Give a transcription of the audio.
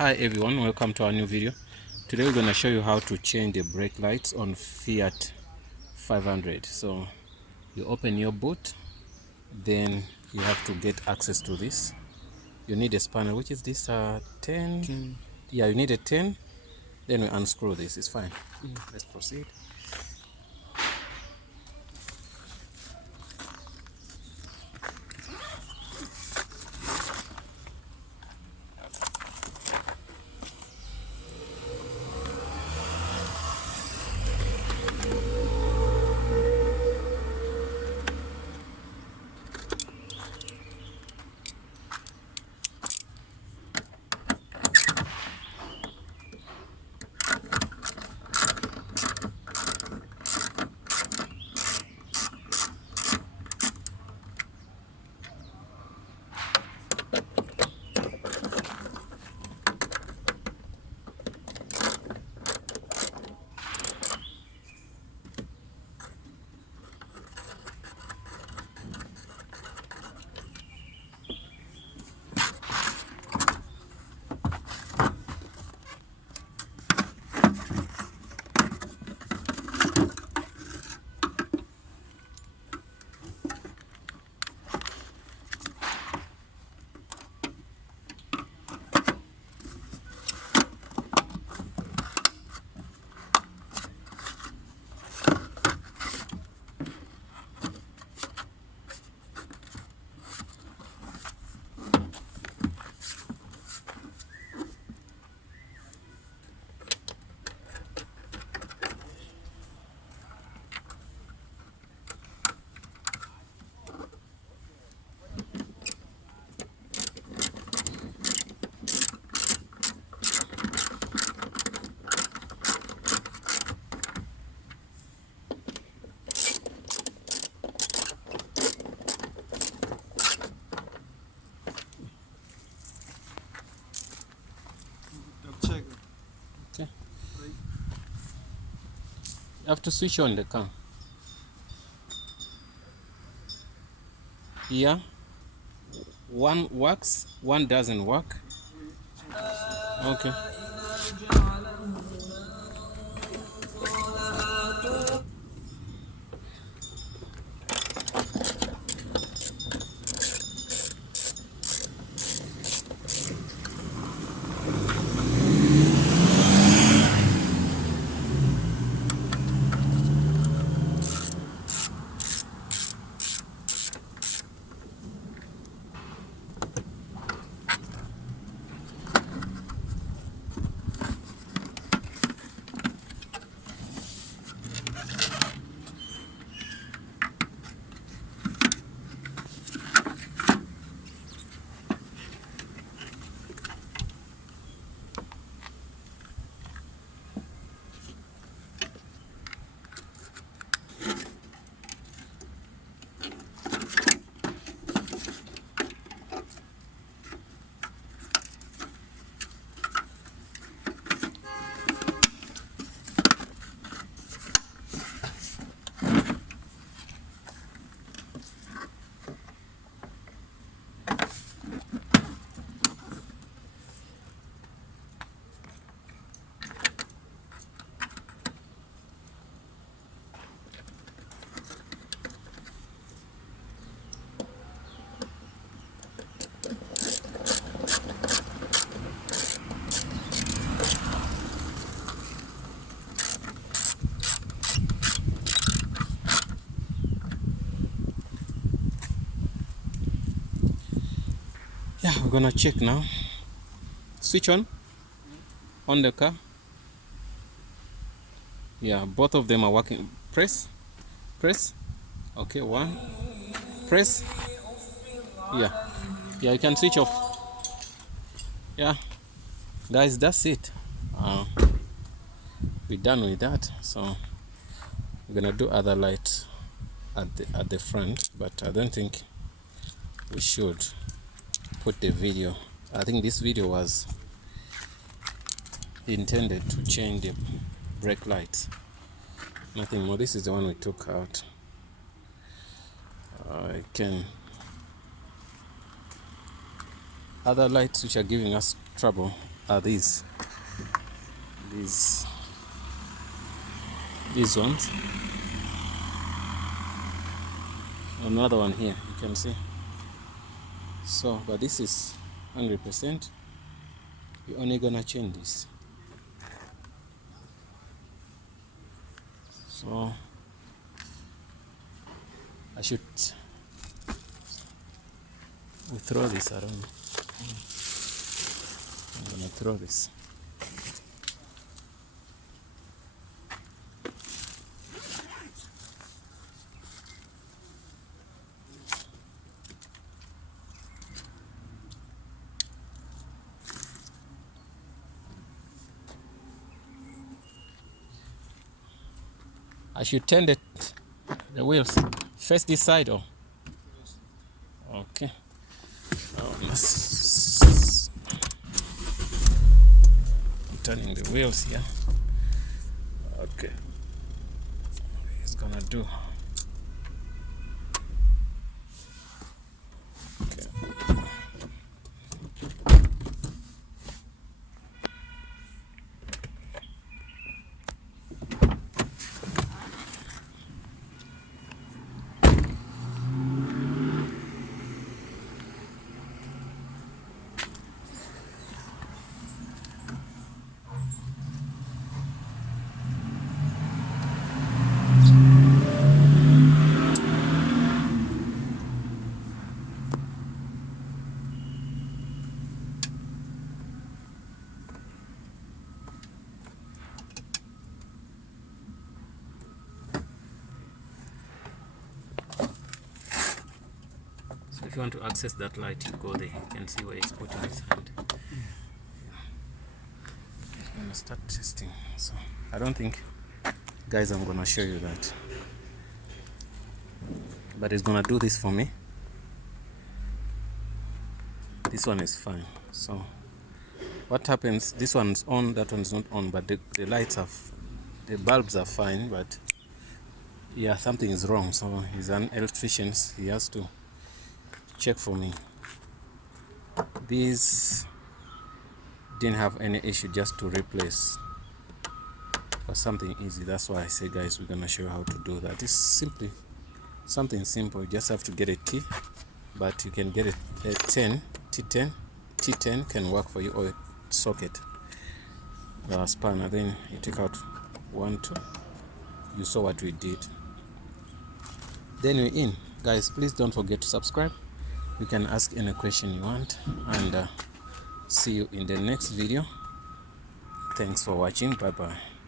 Hi everyone, welcome to our new video. Today we're going to show you how to change the brake lights on Fiat 500. So you open your boot, then you have to get access to this. You need a spanner, which is this 10. Yeah, you need a 10. Then we unscrew this. It's fine. Let's proceed. Check. Okay. You have to switch on the car. Yeah. One works, one doesn't work. Okay. Yeah, we're gonna check now. Switch on the car. Yeah, both of them are working. Press. Okay, one. Press. Yeah, yeah, you can switch off. Yeah, guys, that's it. Uh, we're done with that. So we're gonna do other lights at the front, but I don't think we should put the video. I think this video was intended to change the brake lights. Nothing more. This is the one we took out. I can other lights which are giving us trouble. are these ones. Another one here, you can see. So, but this is 100%. You're only gonna change this. So I should throw this around. I'm gonna throw this. I should turn the wheels face this side, or okay. I'm turning the wheels here. Okay, it's gonna do. Okay. So if you want to access that light, you go there. You can see where he's putting his hand. I'm gonna start testing. So I don't think, guys, I'm gonna show you that, but it's gonna do this for me. This one is fine. So what happens, this one's on, that one's not on, but the lights are, the bulbs are fine, but yeah, something is wrong. So he's an electrician, he has to check for me. These didn't have any issue, just to replace for something easy. That's why I say, guys, we're gonna show you how to do that. It's simply something simple. You just have to get a T, but you can get a 10 T10. T10 can work for you, or a socket, spanner. Then you take out 1, 2. You saw what we did. Then we're in. Guys, please don't forget to subscribe. You can ask any question you want, and see you in the next video. Thanks for watching. Bye bye.